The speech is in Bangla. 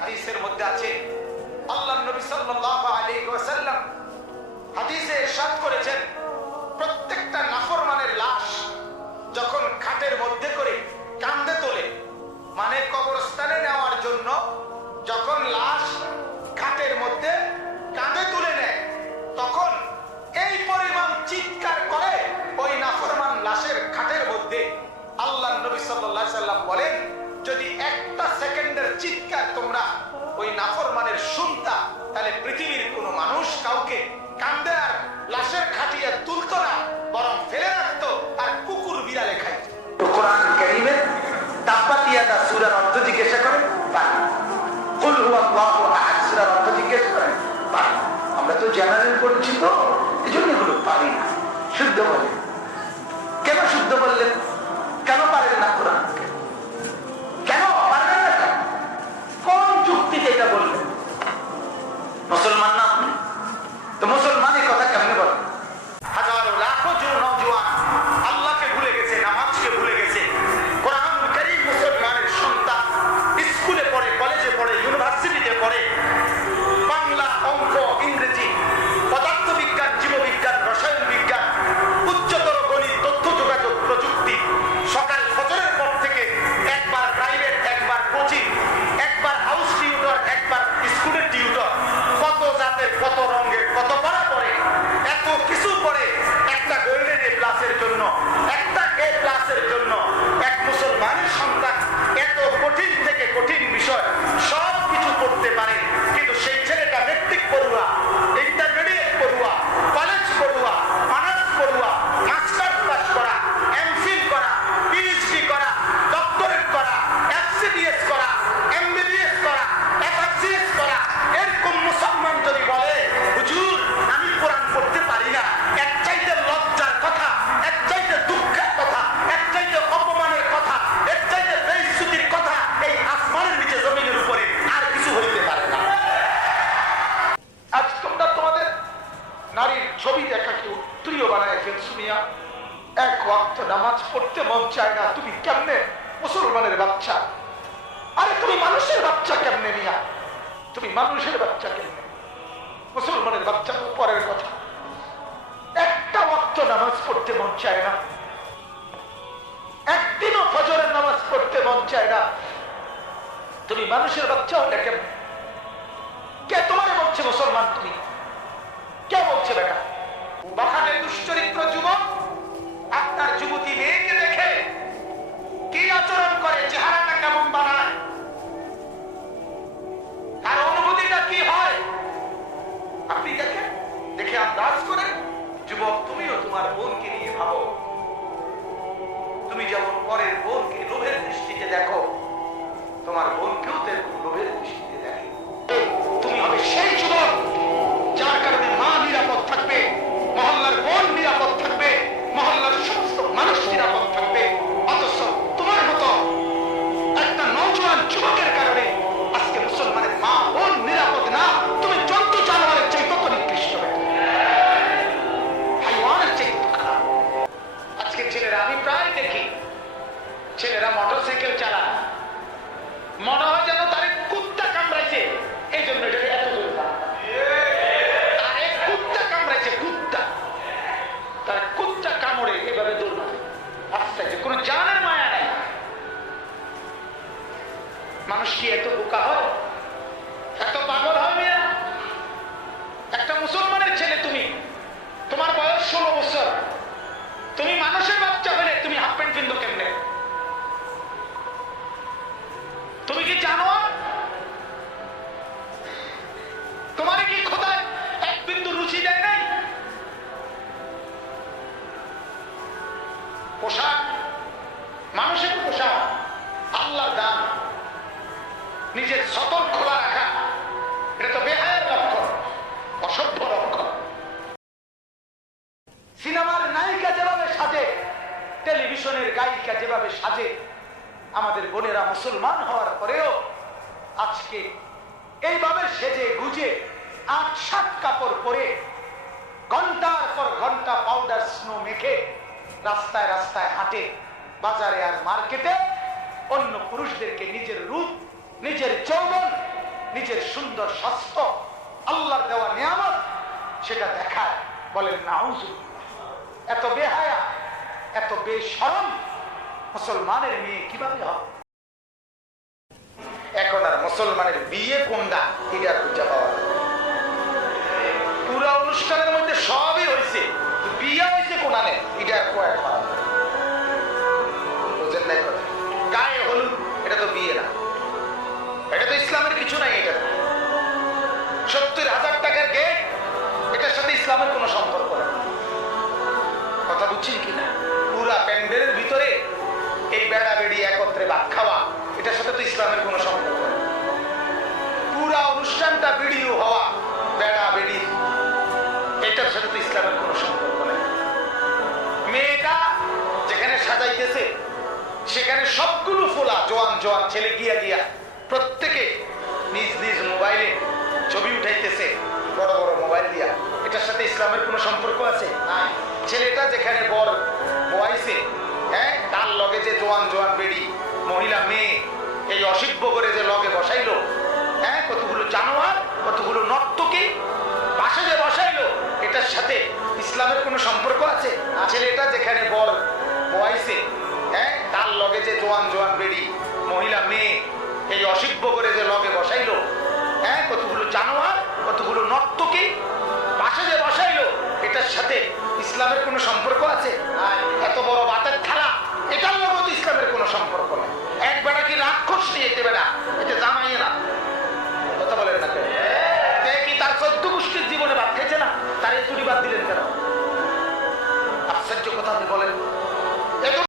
হাদিসের মধ্যে আছে, আল্লাহর নবী সাল্লাল্লাহু আলাইহি ওয়াসাল্লাম হাদিসে ইরশাদ করেছেন, প্রত্যেকটা নাফরমানের লাশ যখন খাটের মধ্যে করে কাঁধে তোলে, মানে কবরস্থানে নেওয়ার জন্য যখন লাশ খাটের মধ্যে কাঁধে তুলে নেয়, তখন এই পরিমাণ চিৎকার করে ওই নাফরমান লাশের খাটের মধ্যে। আল্লাহর নবী সাল্লাল্লাহু আলাইহি ওয়াসাল্লাম বলেন, যদি একটা সেকেন্ডের চিৎকার তোমরা ওই নাফরমানের শুনতা, তাহলে পৃথিবীর কোনো মানুষ কাউকে কাঁধে আর লাশের খাটিয়ে তুলতো না, বরং ফেলে রাখতো আর কুকুর বিড়ালে খাইত। কোরআন কারীমের তাব্বাত ইয়াদা সূরার অর্থ জিজ্ঞাসা করেন, পারি। কুল হুয়াল্লাহু আহাদ সূরার অর্থ জিজ্ঞাসা করেন, পারি। আমরা তো জেনারেল পড়ছি, তো এজন্য হলো পারি না। শুদ্ধ বলেন। কেন শুদ্ধ বললেন? কেন পারেন না কোরআন? কেন পারবেন না? কোন যুক্তিতে এটা বললেন? মুসলমান না আপনি? তো মুসলমানের কথা কেমনে বলেন? হাজারো লাখো নওজোয়ান আল্লাহকে ভুলে গেছে, নামাজকে ভুলে গেছে। কোরআনুল কারীম মুসলমানের সন্তান স্কুলে পড়ে, কলেজে পড়ে, ইউনিভার্সিটিতে পড়ে, বাংলা, অঙ্ক, ইংরেজি, পদার্থবিজ্ঞান, জীববিজ্ঞান, রসায়ন বিজ্ঞান, উচ্চতর গণিত, তথ্য যোগাযোগ প্রযুক্তি, সকাল ফজরের পর থেকে একবার প্রাইভেট, একবার কোচিং, একবার হাউস টিউটর, একবার স্কুলের টিউটর, কত জাতের, কত রঙের, কত পড়া পড়ে, এত কিছু পড়ে একটা গোল্ডেন এ প্লাসের জন্য, একটা এ প্লাসের জন্য। এক মুসলমানের সন্তান এত কঠিন থেকে কঠিন বিষয় সব কিছু পড়তে পারে, কিন্তু সেই ছেলেটা মেট্রিক পড়ুয়া, ইন্টারমিডিয়েট পড়ুয়া, কলেজ পড়ুয়া, অনার্স পড়ুয়া, মাস্টার্স পাস করা, এমফিল করা, পিএইচডি করা, ডক্টরেট করা, এফসিডিএস করা, এমবিবিএস করা, এফআরসিএস করা, এরকম মুসলমান যদি বলে, হুজুর আমি কোরআন পড়তে পারি না, এর চাইতে লজ্জার কথা, এর চাইতে দুঃখের কথা, এর চাইতে অপমানের কথা, এর চাইতে বেইজ্জতির কথা এই আসমানের নিচে জমিনের উপরে আর কিছু হইতে পারে না। আজ তোমরা তোমাদের নারীর ছবি দেখাকে প্রিয় বানায় ফেলছো মিয়া। এক ওয়াক্ত নামাজ পড়তে মন চায় না, তুমি কেমনে মুসলমানের বাচ্চা? আরে তুমি মানুষের বাচ্চা কেমনে মিয়া? তুমি মানুষের বাচ্চা কেমনে? মুসলমানের বাচ্চা পরের কথা। একটা ওয়াক্ত নামাজ পড়তে মন চায় না, একদিনও ফজরের নামাজ পড়তে মন চায় না, তুমি মানুষের বাচ্চা হলে কেমন? কে তোমাকে বলছে মুসলমান? তুমি কে বলছে? বেটা বাখানের দুশ্চরিত্র যুবক আপনার যুবতী মেয়েকে দেখে কি আচরণ করে, চেহারাটা কেমন বানায়, তার অনুভূতিটা কি হয়, আপনি দেখেন, দেখে আন্দাজ করেন। যুবক, তুমিও তোমার বোনকে নিয়ে ভাবো। তুমি যেমন পরের বোনকে লোভের দৃষ্টিতে দেখো, তোমার বোনকেও তো এরকম লোভের দৃষ্টিতে দেখে। তুমি হবে সেই যুবক যার কারণে মা নিরাপদ থাকবে, মহল্লার বোন নিরাপদ থাকবে, মহল্লার সমস্ত মানুষ নিরাপদ থাকবে। অথচ তোমার মতো একটা নওজোয়ান যুবকের কারণে আজকে মুসলমানের মা বোন নিরাপদ না। তুমি জন্তু জানোয়ারের চেয়ে কত নিকৃষ্ট, হাইওয়ানের চেয়ে কত খারাপ। আজকে ছেলেরা, আমি প্রায় দেখি ছেলেরা মোটরসাইকেল চালায়, মনে হয় যেন তার কুত্তা কামড়াইছে, এই জন্য এত জোরে আরে কুত্তা কামড়াইছে, কুত্তা, তার কুত্তা কামড়ে এভাবে দৌড়ায় রাস্তায়, কোনো জানের মায়া নাই। মানুষ কি এত বোকা হয়, এত পাগল হয় মিয়া? একটা মুসলমানের ছেলে, তুমি, তোমার বয়স 16 বছর, তুমি মানুষের বাচ্চা হলে তুমি হাফ প্যান্ট কিনতো কেমনে? তুমি কি জানো তোমার কি খোদায় এক বিন্দু রুচি দেয় নাই? পোশাক মানুষের পোশাক, আল্লাহর দান, নিজের সতর খোলা রাখা, এটা তো বেহায়ার লক্ষণ, অসভ্য লক্ষণ। সিনেমার নায়িকা যেভাবে সাজে, টেলিভিশনের গায়িকা যেভাবে সাজে, আমাদের বোনেরা মুসলমান হওয়ার পরেও আজকে এইভাবে সেজে গুজে 8-7 কাপড় পরে ঘন্টার পর ঘন্টা পাউডার স্নো মেখে রাস্তায় রাস্তায় হাঁটে, বাজারে আর মার্কেটে অন্য পুরুষদেরকে নিজের রূপ, নিজের যৌবন, নিজের সুন্দর স্বাস্থ্য, আল্লাহর দেওয়া নিয়ামত, সেটা দেখায়। বলেন নাউজুবিল্লাহ। এত বেহায়া, এত বেশরম মুসলমানের মেয়ে কিভাবে হবে? এখন আর মুসলমানের বিয়ে কোনটা এটা খুঁজে পাওয়া যায়। পুরা অনুষ্ঠানের মধ্যে সবই হয়েছে, বিয়ে হয়েছে কোনানে এটা কয়েক পাওয়া যায়। বুঝেন নাই কথা? গায়ে হলুদ এটা তো বিয়ে না, এটা তো ইসলামের কিছু নাই। এটা 70,000 টাকার গেট, এটার সাথে ইসলামের কোনো সম্পর্ক নেই। কথা বুঝছেন কিনা? পুরা প্যান্ডেলের ভিতরে এই বেড়া বেড়ি একত্রে ভাত খাওয়া, এটার সাথে তো ইসলামের কোনো সম্পর্ক নেই। পুরা অনুষ্ঠানটা ভিডিও হওয়া, বেড়া বেড়ি, এটার সাথে তো ইসলামের কোনো সম্পর্ক নেই। মেয়েটা যেখানে সাজাইতেছে সেখানে সবগুলো ফোলা জোয়ান জোয়ান ছেলে গিয়া গিয়া প্রত্যেকে নিজ নিজ মোবাইলে ছবি উঠাইতেছে, বড় বড় মোবাইল দিয়া। এটার সাথে ইসলামের কোনো সম্পর্ক আছে? নাই। ছেলেটা যেখানে বড় বয়সে, হ্যাঁ, তার লগে যে জোয়ান জোয়ান বেড়ি মহিলা মেয়ে এই অসিদ্ধ করে যে লগে বসাইলো, হ্যাঁ, কতগুলো জানোয়ার, কতগুলো নর্তকী পাশে যে বসাইলো, এটার সাথে ইসলামের কোনো সম্পর্ক আছে? ছেলেটা যেখানে বড় বয়সে, হ্যাঁ, তার লগে যে জোয়ান জোয়ান বেড়ি মহিলা মেয়ে এই অসিদ্ধ করে যে লগে বসাইলো, হ্যাঁ, কতগুলো জানোয়ার, কতগুলো নর্তকী পাশে যে বসাইলো, এটার সাথে ইসলামের কোনো সম্পর্ক আছে? এত বড় বাতের থালা, এটার লগে তো ইসলামের কোনো সম্পর্ক নেই। এক বেটা কি রাক্ষস নিয়ে দেবে না, এটা